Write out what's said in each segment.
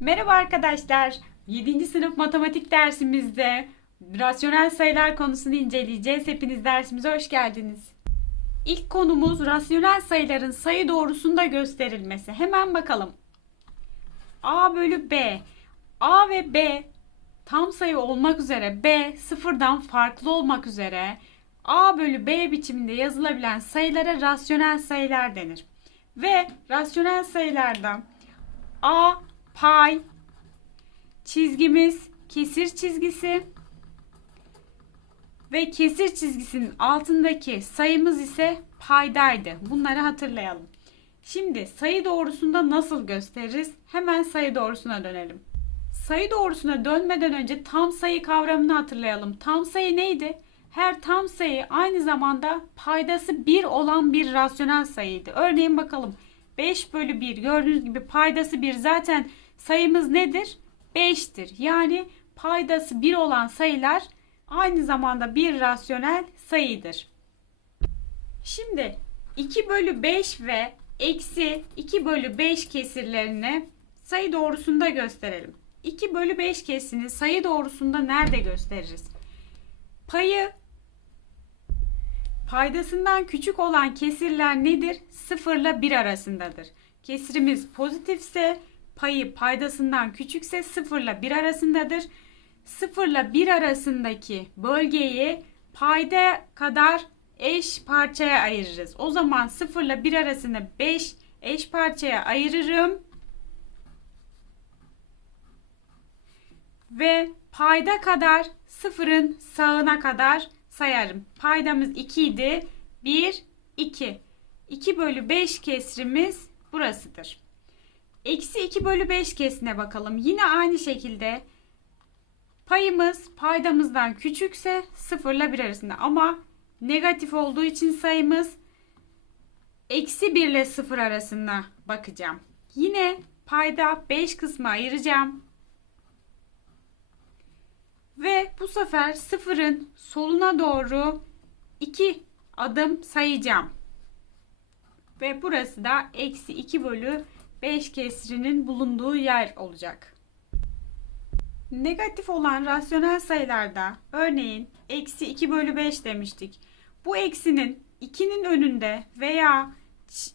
Merhaba arkadaşlar. 7. sınıf matematik dersimizde rasyonel sayılar konusunu inceleyeceğiz. Hepiniz dersimize hoş geldiniz. İlk konumuz rasyonel sayıların sayı doğrusunda gösterilmesi. Hemen bakalım. A bölü B. A ve B tam sayı olmak üzere B sıfırdan farklı olmak üzere A bölü B biçiminde yazılabilen sayılara rasyonel sayılar denir. Ve rasyonel sayılardan A pay çizgimiz kesir çizgisi ve kesir çizgisinin altındaki sayımız ise paydaydı. Bunları hatırlayalım. Şimdi sayı doğrusunda nasıl gösteririz? Hemen sayı doğrusuna dönelim. Sayı doğrusuna dönmeden önce tam sayı kavramını hatırlayalım. Tam sayı neydi? Her tam sayı aynı zamanda paydası 1 olan bir rasyonel sayıydı. Örneğin bakalım 5 bölü 1 gördüğünüz gibi paydası 1 zaten sayımız nedir? 5'tir. Yani paydası 1 olan sayılar aynı zamanda bir rasyonel sayıdır. Şimdi 2 bölü 5 ve eksi 2 bölü 5 kesirlerini sayı doğrusunda gösterelim. 2 bölü 5 kesini sayı doğrusunda nerede gösteririz? Payı paydasından küçük olan kesirler nedir? 0 ile 1 arasındadır. Kesirimiz pozitifse payı paydasından küçükse 0 ile 1 arasındadır. 0 ile 1 arasındaki bölgeyi payda kadar eş parçaya ayırırız. O zaman 0 ile 1 arasında 5 eş parçaya ayırırım. Ve payda kadar sıfırın sağına kadar sayarım. Paydamız 2 idi. 1, 2. 2 bölü 5 kesrimiz burasıdır. Eksi 2 bölü 5 kesine bakalım. Yine aynı şekilde payımız paydamızdan küçükse 0 ile 1 arasında. Ama negatif olduğu için sayımız eksi 1 ile 0 arasında bakacağım. Yine payda 5 kısmı ayıracağım. Ve bu sefer sıfırın soluna doğru 2 adım sayacağım. Ve burası da eksi 2 bölü 5 kesrinin bulunduğu yer olacak. Negatif olan rasyonel sayılarda örneğin eksi 2 bölü 5 demiştik. Bu eksinin 2'nin önünde veya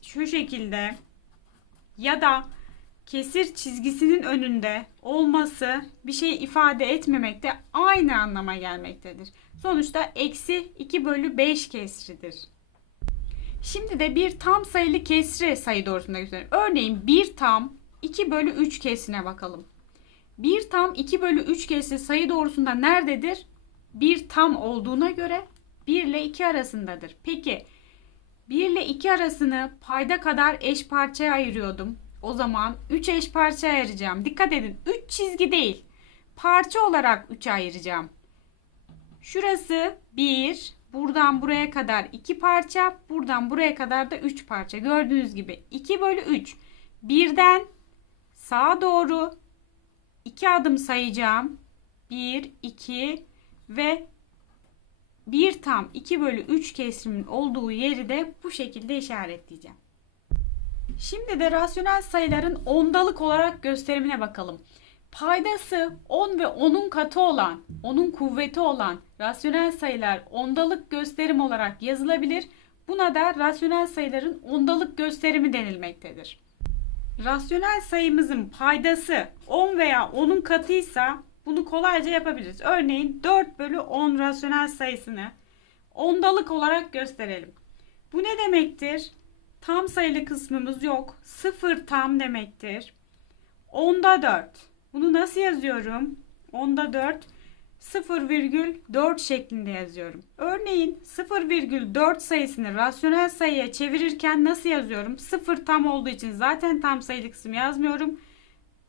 şu şekilde ya da kesir çizgisinin önünde olması bir şey ifade etmemekte aynı anlama gelmektedir. Sonuçta eksi 2 bölü 5 kesridir. Şimdi de bir tam sayılı kesri sayı doğrusunda gösterelim. Örneğin bir tam 2 bölü 3 kesine bakalım. Bir tam 2 bölü 3 kesri sayı doğrusunda nerededir? Bir tam olduğuna göre 1 ile 2 arasındadır. Peki 1 ile 2 arasını payda kadar eş parçaya ayırıyordum. O zaman 3 eş parça ayıracağım. Dikkat edin 3 çizgi değil. Parça olarak 3'e ayıracağım. Şurası 1, buradan buraya kadar 2 parça, buradan buraya kadar da 3 parça. Gördüğünüz gibi 2 bölü 3. Birden sağa doğru 2 adım sayacağım. 1, 2 ve 1 tam 2 bölü 3 kesrimin olduğu yeri de bu şekilde işaretleyeceğim. Şimdi de rasyonel sayıların ondalık olarak gösterimine bakalım. Paydası 10 ve 10'un katı olan, onun kuvveti olan rasyonel sayılar ondalık gösterim olarak yazılabilir. Buna da rasyonel sayıların ondalık gösterimi denilmektedir. Rasyonel sayımızın paydası 10 veya 10'un katıysa bunu kolayca yapabiliriz. Örneğin 4 bölü 10 rasyonel sayısını ondalık olarak gösterelim. Bu ne demektir? Tam sayılı kısmımız yok. 0 tam demektir. Onda 4. Bunu nasıl yazıyorum? Onda 4 0,4 şeklinde yazıyorum. Örneğin 0,4 sayısını rasyonel sayıya çevirirken nasıl yazıyorum? 0 tam olduğu için zaten tam sayılı kısmı yazmıyorum.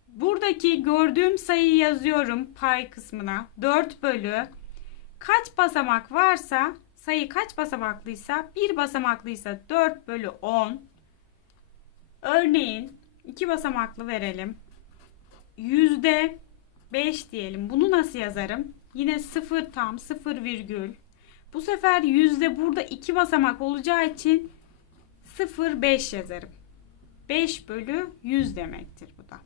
Buradaki gördüğüm sayıyı yazıyorum pay kısmına. 4 bölü kaç basamak varsa sayı kaç basamaklıysa bir basamaklıysa 4 bölü 10. Örneğin iki basamaklı verelim. Yüzde 5 diyelim. Bunu nasıl yazarım? Yine 0 tam 0 virgül. Bu sefer yüzde burada iki basamak olacağı için 0,5 yazarım. 5 bölü 100 demektir bu da.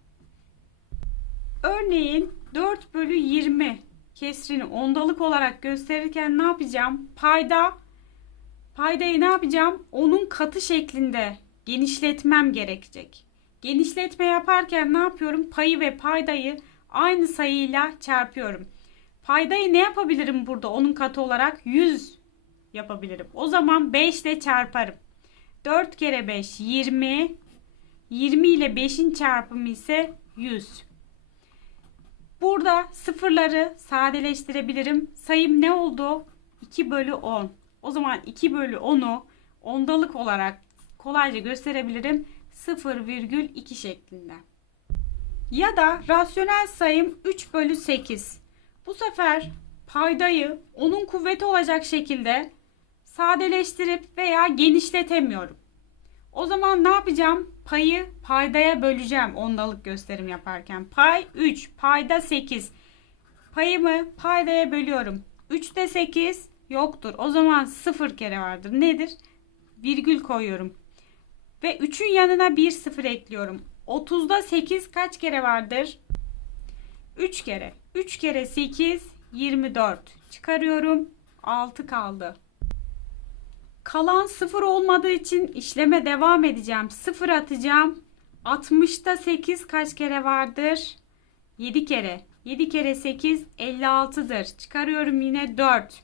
Örneğin 4 bölü 20 kesrini ondalık olarak gösterirken ne yapacağım? Payda paydayı ne yapacağım? Onun katı şeklinde genişletmem gerekecek. Genişletme yaparken ne yapıyorum? Payı ve paydayı aynı sayıyla çarpıyorum. Paydayı ne yapabilirim burada onun katı olarak? 100 yapabilirim. O zaman 5 ile çarparım. 4 kere 5 20. 20 ile 5'in çarpımı ise 100. Burada sıfırları sadeleştirebilirim. Sayım ne oldu? 2 bölü 10. O zaman 2 bölü 10'u ondalık olarak kolayca gösterebilirim. 0,2 şeklinde. Ya da rasyonel sayım 3 bölü 8. Bu sefer paydayı onun kuvveti olacak şekilde sadeleştirip veya genişletemiyorum. O zaman ne yapacağım? Payı paydaya böleceğim ondalık gösterim yaparken. Pay 3, payda 8. Payımı paydaya bölüyorum. 3'te 8 yoktur. O zaman 0 kere vardır. Nedir? Virgül koyuyorum. Ve 3'ün yanına 1 0 ekliyorum. 30'da 8 kaç kere vardır? 3 kere. 3 kere 8 24. Çıkarıyorum. 6 kaldı. Kalan 0 olmadığı için işleme devam edeceğim. 0 atacağım. 60'ta 8 kaç kere vardır? 7 kere. 7 kere 8 56'dır. Çıkarıyorum yine 4.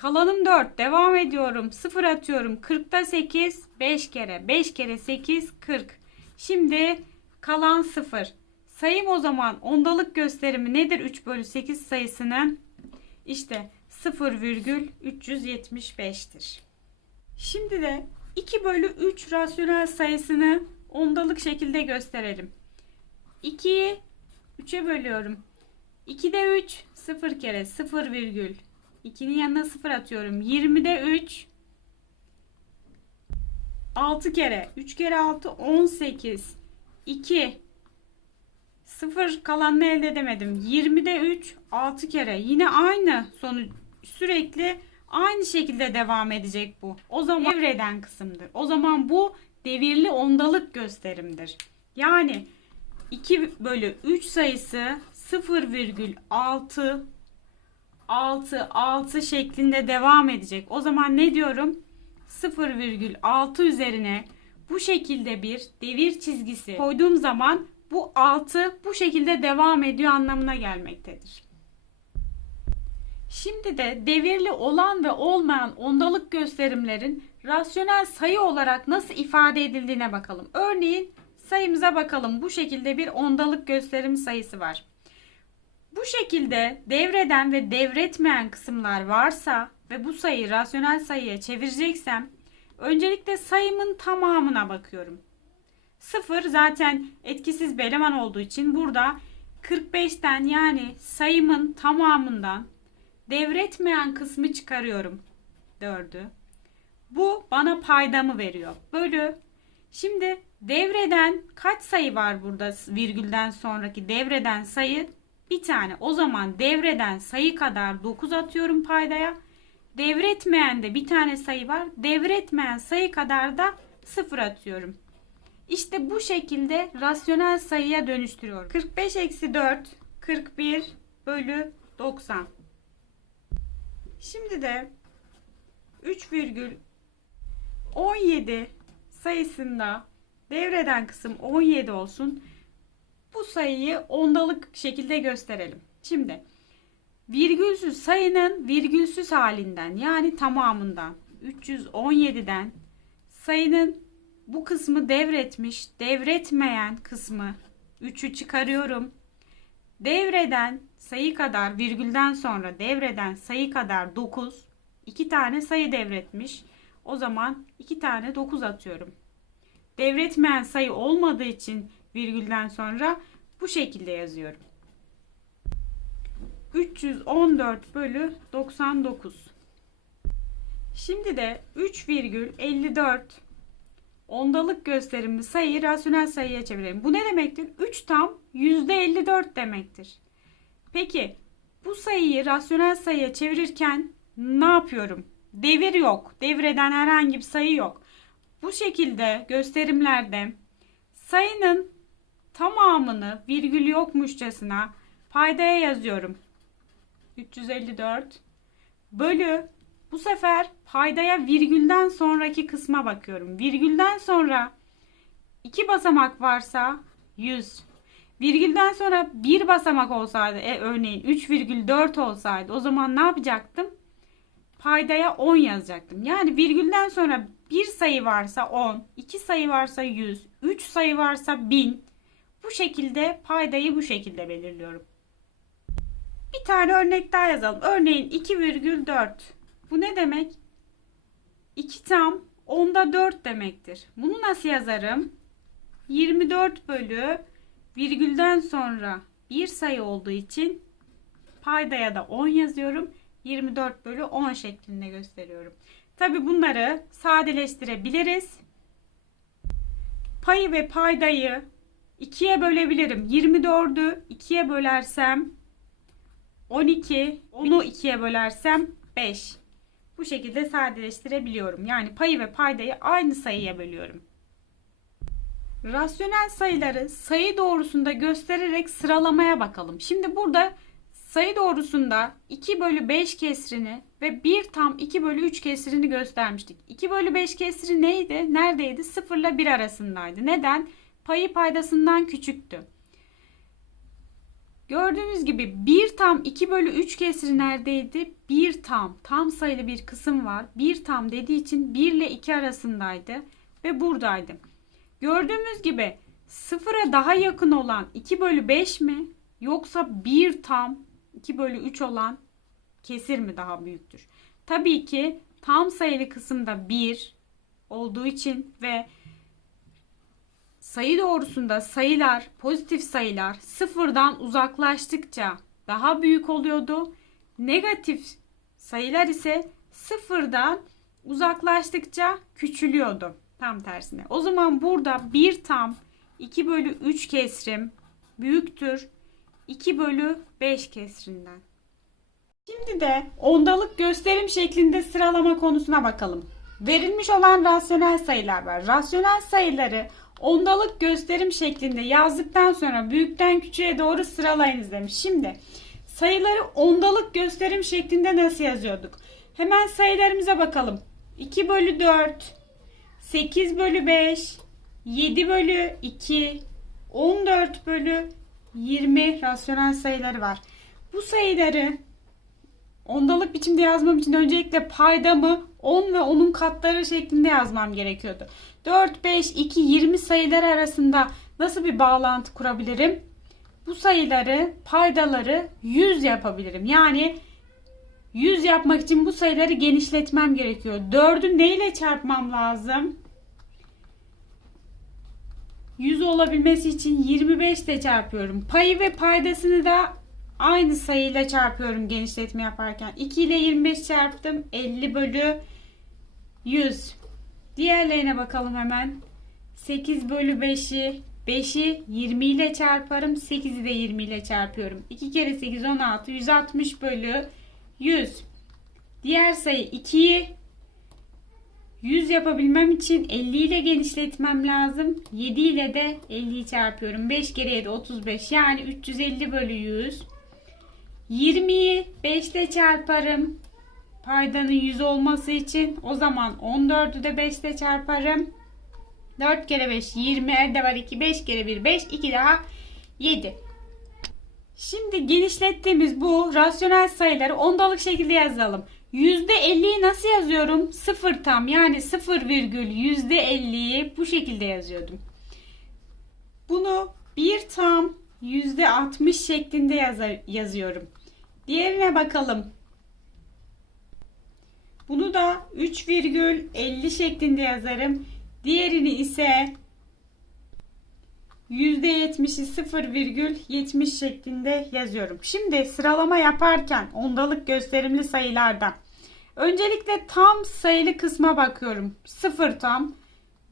Kalanım 4. Devam ediyorum. 0 atıyorum. 40'ta 8 5 kere. 5 kere 8 40. Şimdi kalan 0. Sayım o zaman ondalık gösterimi nedir 3 bölü 8 sayısının? İşte 0,375'tir. Şimdi de 2 bölü 3 rasyonel sayısını ondalık şekilde gösterelim. 2'yi 3'e bölüyorum. 2'de 3 0 kere 0 virgül. 2'nin yanına 0 atıyorum. 20'de 3 6 kere 3 kere 6 18 2 0 kalanını elde edemedim. 20'de 3 6 kere. Yine aynı sonuç sürekli aynı şekilde devam edecek bu. O zaman devreden kısımdır. O zaman bu devirli ondalık gösterimdir. Yani 2 bölü 3 sayısı 0,6 6 6 şeklinde devam edecek. O zaman ne diyorum? 0,6 üzerine bu şekilde bir devir çizgisi koyduğum zaman bu 6 bu şekilde devam ediyor anlamına gelmektedir. Şimdi de devirli olan ve olmayan ondalık gösterimlerin rasyonel sayı olarak nasıl ifade edildiğine bakalım. Örneğin sayımıza bakalım. Bu şekilde bir ondalık gösterim sayısı var. Bu şekilde devreden ve devretmeyen kısımlar varsa ve bu sayıyı rasyonel sayıya çevireceksem öncelikle sayımın tamamına bakıyorum. 0 zaten etkisiz bir eleman olduğu için burada 45'ten yani sayımın tamamından devretmeyen kısmı çıkarıyorum. 4'ü. Bu bana paydamı veriyor. Bölü. Şimdi devreden kaç sayı var burada virgülden sonraki devreden sayı? Bir tane. O zaman devreden sayı kadar 9 atıyorum paydaya. Devretmeyen de bir tane sayı var. Devretmeyen sayı kadar da 0 atıyorum. İşte bu şekilde rasyonel sayıya dönüştürüyorum. 45 eksi 4 41 bölü 90. Şimdi de 3,17 sayısında devreden kısım 17 olsun. Bu sayıyı ondalık şekilde gösterelim. Şimdi virgülsüz sayının virgülsüz halinden yani tamamından 317'den sayının bu kısmı devretmiş, devretmeyen kısmı 3'ü çıkarıyorum. Devreden sayı kadar virgülden sonra devreden sayı kadar 9. 2 tane sayı devretmiş. O zaman 2 tane 9 atıyorum. Devretmeyen sayı olmadığı için virgülden sonra bu şekilde yazıyorum. 314 bölü 99. Şimdi de 3,54 ondalık gösterimli sayıyı rasyonel sayıya çevirelim. Bu ne demektir? 3 tam %54 demektir. Peki bu sayıyı rasyonel sayıya çevirirken ne yapıyorum? Devir yok. Devreden herhangi bir sayı yok. Bu şekilde gösterimlerde sayının tamamını virgül yokmuşçasına paydaya yazıyorum. 354 bölü bu sefer paydaya virgülden sonraki kısma bakıyorum. Virgülden sonra iki basamak varsa 100. Virgülden sonra bir basamak olsaydı e, örneğin 3,4 olsaydı o zaman ne yapacaktım? Paydaya 10 yazacaktım. Yani virgülden sonra bir sayı varsa 10, iki sayı varsa 100, 3 sayı varsa 1000. Bu şekilde paydayı bu şekilde belirliyorum. Bir tane örnek daha yazalım. Örneğin 2,4. Bu ne demek? 2 tam onda 4 demektir. Bunu nasıl yazarım? 24 bölü virgülden sonra bir sayı olduğu için paydaya da 10 yazıyorum. 24 bölü 10 şeklinde gösteriyorum. Tabi bunları sadeleştirebiliriz. Payı ve paydayı 2'ye bölebilirim. 24'ü 2'ye bölersem 12, 10'u 2'ye bölersem 5. Bu şekilde sadeleştirebiliyorum. Yani payı ve paydayı aynı sayıya bölüyorum. Rasyonel sayıları sayı doğrusunda göstererek sıralamaya bakalım. Şimdi burada sayı doğrusunda 2 bölü 5 kesrini ve 1 tam 2 bölü 3 kesrini göstermiştik. 2 bölü 5 kesri neydi? Neredeydi? 0 ile 1 arasındaydı. Neden? Payı paydasından küçüktü. Gördüğünüz gibi 1 tam 2 bölü 3 kesri neredeydi? 1 tam. Tam sayılı bir kısım var. 1 tam dediği için 1 ile 2 arasındaydı ve buradaydı. Gördüğümüz gibi sıfıra daha yakın olan 2 bölü 5 mi? Yoksa 1 tam 2 bölü 3 olan kesir mi daha büyüktür? Tabii ki tam sayılı kısımda 1 olduğu için ve sayı doğrusunda sayılar, pozitif sayılar sıfırdan uzaklaştıkça daha büyük oluyordu. Negatif sayılar ise sıfırdan uzaklaştıkça küçülüyordu. Tam tersine. O zaman burada 1 tam 2 bölü 3 kesrim büyüktür 2 bölü 5 kesrinden. Şimdi de ondalık gösterim şeklinde sıralama konusuna bakalım. Verilmiş olan rasyonel sayılar var. Rasyonel sayıları ondalık gösterim şeklinde yazdıktan sonra büyükten küçüğe doğru sıralayınız demiş. Şimdi sayıları ondalık gösterim şeklinde nasıl yazıyorduk? Hemen sayılarımıza bakalım. 2 bölü 4, 8 bölü 5, 7 bölü 2, 14 bölü 20 rasyonel sayıları var. Bu sayıları ondalık biçimde yazmam için öncelikle paydamı 10 ve onun katları şeklinde yazmam gerekiyordu. 4, 5, 2, 20 sayıları arasında nasıl bir bağlantı kurabilirim? Bu sayıları, paydaları 100 yapabilirim. Yani 100 yapmak için bu sayıları genişletmem gerekiyor. 4'ü neyle çarpmam lazım? 100 olabilmesi için 25 ile çarpıyorum. Payı ve paydasını da aynı sayıyla çarpıyorum genişletme yaparken. 2 ile 25 çarptım. 50 bölü 100. Diğerlerine bakalım hemen. 8 bölü 5'i 5'i 20 ile çarparım. 8'i de 20 ile çarpıyorum. 2 kere 8 16. 160 bölü 100. Diğer sayı 2'yi 100 yapabilmem için 50 ile genişletmem lazım. 7 ile de 50'yi çarpıyorum. 5 kere 7 35 yani 350 bölü 100. 20'yi 5 ile çarparım. Paydanın 100 olması için o zaman 14'ü de 5 ile çarparım. 4 kere 5 20 elde var 2 5 kere 1 5 2 daha 7. Şimdi genişlettiğimiz bu rasyonel sayıları ondalık şekilde yazalım. %50'yi nasıl yazıyorum? Sıfır tam yani sıfır virgül %50'yi bu şekilde yazıyordum. Bunu bir tam %60 şeklinde yazıyorum. Diğerine bakalım. Bunu da 3,50 şeklinde yazarım. Diğerini ise %70'i 0,70 şeklinde yazıyorum. Şimdi sıralama yaparken ondalık gösterimli sayılarda öncelikle tam sayılı kısma bakıyorum. 0 tam,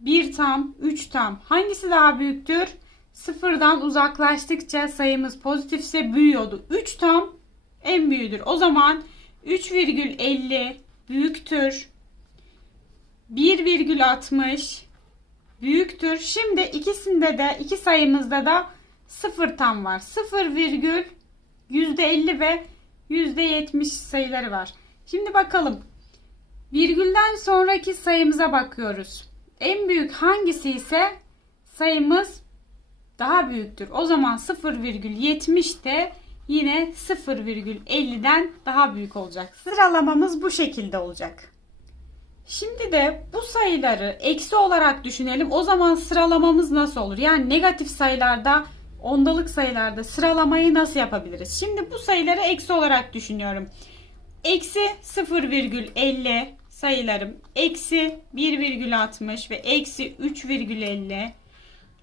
1 tam, 3 tam. Hangisi daha büyüktür? Sıfırdan uzaklaştıkça sayımız pozitifse büyüyordu. 3 tam en büyüğüdür. O zaman 3,50 büyüktür. 1,60 büyüktür. Şimdi ikisinde de iki sayımızda da sıfır tam var. Sıfır virgül yüzde elli ve yüzde yetmiş sayıları var. Şimdi bakalım. Virgülden sonraki sayımıza bakıyoruz. En büyük hangisi ise sayımız daha büyüktür. O zaman 0,70 de yine 0,50'den daha büyük olacak. Sıralamamız bu şekilde olacak. Şimdi de bu sayıları eksi olarak düşünelim. O zaman sıralamamız nasıl olur? Yani negatif sayılarda, ondalık sayılarda sıralamayı nasıl yapabiliriz? Şimdi bu sayıları eksi olarak düşünüyorum. Eksi 0,50 sayılarım. Eksi 1,60 ve eksi 3,50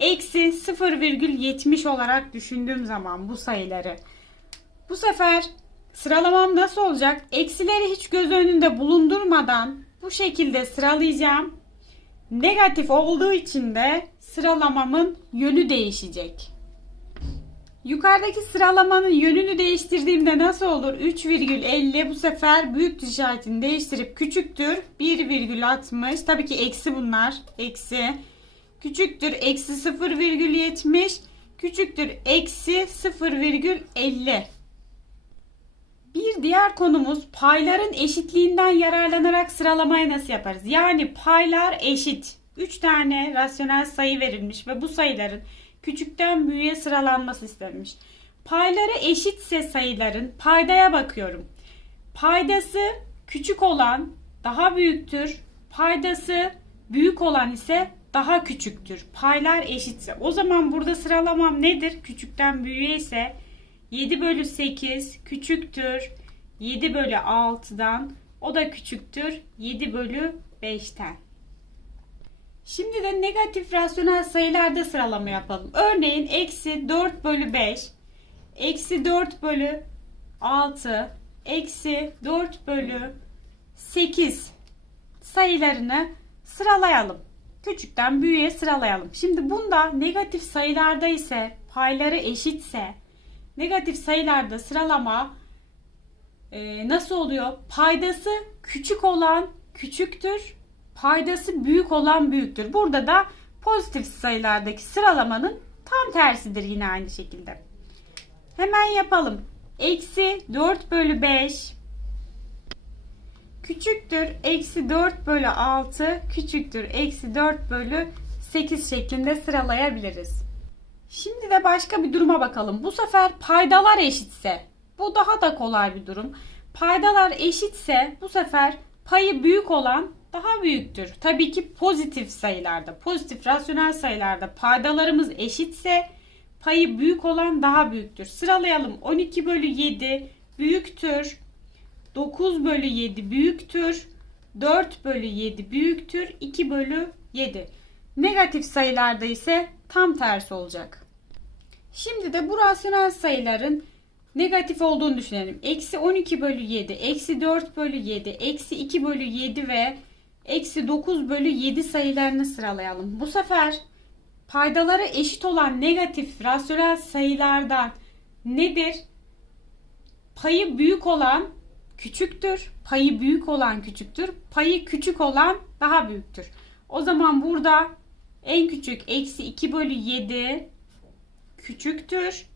eksi 0,70 olarak düşündüğüm zaman bu sayıları. Bu sefer sıralamam nasıl olacak? Eksileri hiç göz önünde bulundurmadan bu şekilde sıralayacağım. Negatif olduğu için de sıralamamın yönü değişecek. Yukarıdaki sıralamanın yönünü değiştirdiğimde nasıl olur? 3,50 bu sefer büyük işaretini değiştirip küçüktür 1,60 tabii ki eksi bunlar eksi küçüktür eksi 0,70 küçüktür eksi 0,50 bir diğer konumuz payların eşitliğinden yararlanarak sıralamayı nasıl yaparız? Yani paylar eşit. 3 tane rasyonel sayı verilmiş ve bu sayıların küçükten büyüğe sıralanması istenmiş. Payları eşitse sayıların paydaya bakıyorum. Paydası küçük olan daha büyüktür. Paydası büyük olan ise daha küçüktür. Paylar eşitse. O zaman burada sıralamam nedir? Küçükten büyüğe ise 7 bölü 8 küçüktür 7 bölü 6'dan o da küçüktür 7 bölü 5'ten. Şimdi de negatif rasyonel sayılarda sıralama yapalım. Örneğin eksi 4 bölü 5, eksi 4 bölü 6, eksi 4 bölü 8 sayılarını sıralayalım. Küçükten büyüğe sıralayalım. Şimdi bunda negatif sayılarda ise payları eşitse negatif sayılarda sıralama e, nasıl oluyor? Paydası küçük olan küçüktür, paydası büyük olan büyüktür. Burada da pozitif sayılardaki sıralamanın tam tersidir yine aynı şekilde. Hemen yapalım. Eksi 4 bölü 5 küçüktür. Eksi 4 bölü 6 küçüktür. Eksi 4 bölü 8 şeklinde sıralayabiliriz. De başka bir duruma bakalım. Bu sefer paydalar eşitse bu daha da kolay bir durum. Paydalar eşitse bu sefer payı büyük olan daha büyüktür. Tabii ki pozitif sayılarda, pozitif rasyonel sayılarda paydalarımız eşitse payı büyük olan daha büyüktür. Sıralayalım. 12 bölü 7 büyüktür. 9 bölü 7 büyüktür. 4 bölü 7 büyüktür. 2 bölü 7. Negatif sayılarda ise tam tersi olacak. Şimdi de bu rasyonel sayıların negatif olduğunu düşünelim. Eksi 12 bölü 7, eksi 4 bölü 7, eksi 2 bölü 7 ve eksi 9 bölü 7 sayılarını sıralayalım. Bu sefer paydaları eşit olan negatif rasyonel sayılardan nedir? Payı büyük olan küçüktür. Payı büyük olan küçüktür. Payı küçük olan daha büyüktür. O zaman burada en küçük eksi 2 bölü 7 küçüktür.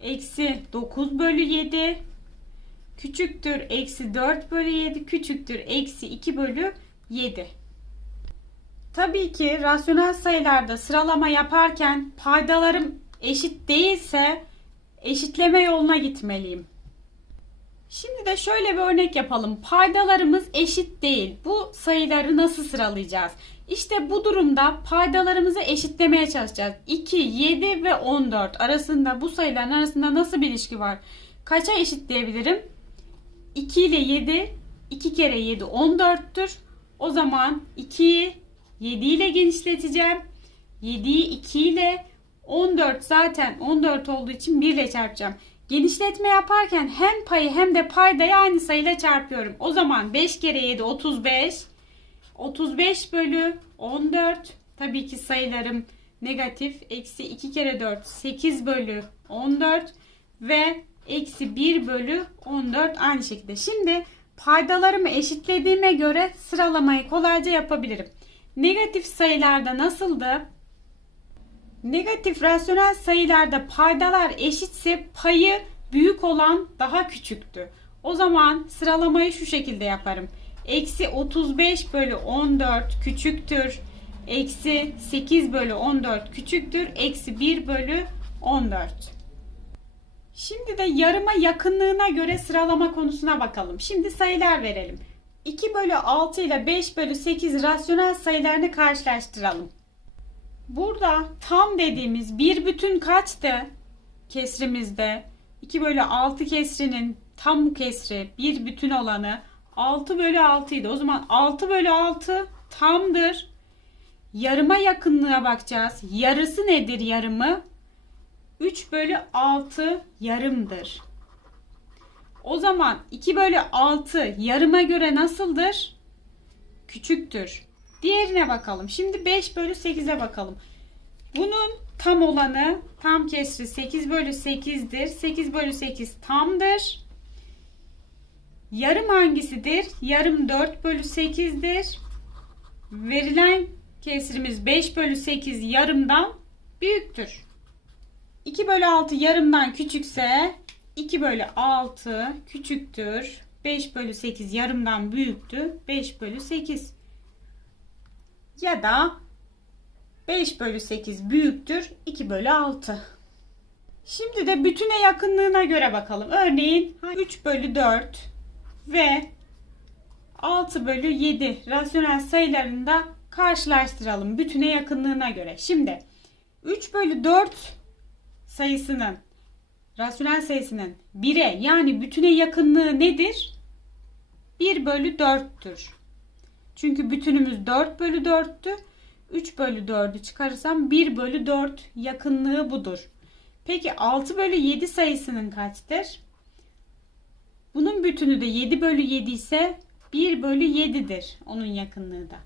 Eksi 9 bölü 7 küçüktür. Eksi 4 bölü 7 küçüktür. Eksi 2 bölü 7. Tabii ki rasyonel sayılarda sıralama yaparken paydalarım eşit değilse eşitleme yoluna gitmeliyim. Şimdi de şöyle bir örnek yapalım. Paydalarımız eşit değil. Bu sayıları nasıl sıralayacağız? İşte bu durumda paydalarımızı eşitlemeye çalışacağız. 2, 7 ve 14 arasında bu sayıların arasında nasıl bir ilişki var? Kaça eşitleyebilirim? 2 ile 7, 2 kere 7 14'tür. O zaman 2'yi 7 ile genişleteceğim. 7'yi 2 ile 14 zaten 14 olduğu için 1 ile çarpacağım. Genişletme yaparken hem payı hem de paydayı aynı sayıyla çarpıyorum. O zaman 5 kere 7 35. 35 bölü 14. Tabii ki sayılarım negatif. Eksi 2 kere 4 8 bölü 14. Ve eksi 1 bölü 14 aynı şekilde. Şimdi paydalarımı eşitlediğime göre sıralamayı kolayca yapabilirim. Negatif sayılarda nasıldı? Negatif rasyonel sayılarda paydalar eşitse payı büyük olan daha küçüktü. O zaman sıralamayı şu şekilde yaparım. Eksi 35 bölü 14 küçüktür. Eksi 8 bölü 14 küçüktür. Eksi 1 bölü 14. Şimdi de yarıma yakınlığına göre sıralama konusuna bakalım. Şimdi sayılar verelim. 2 bölü 6 ile 5 bölü 8 rasyonel sayılarını karşılaştıralım. Burada tam dediğimiz bir bütün kaçtı kesrimizde? 2 bölü 6 kesrinin tam kesri bir bütün olanı 6 bölü 6 idi. O zaman 6 bölü 6 tamdır. Yarıma yakınlığa bakacağız. Yarısı nedir yarımı? 3 bölü 6 yarımdır. O zaman 2 bölü 6 yarıma göre nasıldır? Küçüktür. Diğerine bakalım. Şimdi 5 bölü 8'e bakalım. Bunun tam olanı tam kesri 8 bölü 8'dir. 8 bölü 8 tamdır. Yarım hangisidir? Yarım 4 bölü 8'dir. Verilen kesrimiz 5 bölü 8 yarımdan büyüktür. 2 bölü 6 yarımdan küçükse 2 bölü 6 küçüktür. 5 bölü 8 yarımdan büyüktü. 5 bölü 8. Ya da 5 bölü 8 büyüktür. 2 bölü 6. Şimdi de bütüne yakınlığına göre bakalım. Örneğin 3 bölü 4 ve 6 bölü 7 rasyonel sayılarında karşılaştıralım bütüne yakınlığına göre. Şimdi 3 bölü 4 sayısının rasyonel sayısının 1'e yani bütüne yakınlığı nedir? 1 bölü 4'tür. Çünkü bütünümüz 4 bölü 4'tü. 3 bölü 4'ü çıkarırsam 1 bölü 4 yakınlığı budur. Peki 6 bölü 7 sayısının kaçtır? Bunun bütünü de 7 bölü 7 ise 1 bölü 7'dir onun yakınlığı da.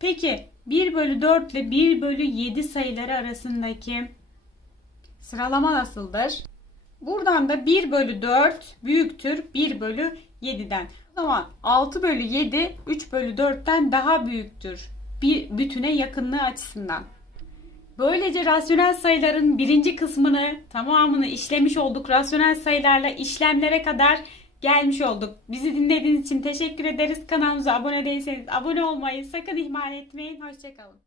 Peki 1 bölü 4 ile 1 bölü 7 sayıları arasındaki sıralama nasıldır? Buradan da 1 bölü 4 büyüktür 1 bölü 7'den. Zaman 6 bölü 7 3 bölü 4'ten daha büyüktür. Bir bütüne yakınlığı açısından. Böylece rasyonel sayıların birinci kısmını tamamını işlemiş olduk. Rasyonel sayılarla işlemlere kadar gelmiş olduk. Bizi dinlediğiniz için teşekkür ederiz. Kanalımıza abone değilseniz abone olmayı sakın ihmal etmeyin. Hoşçakalın.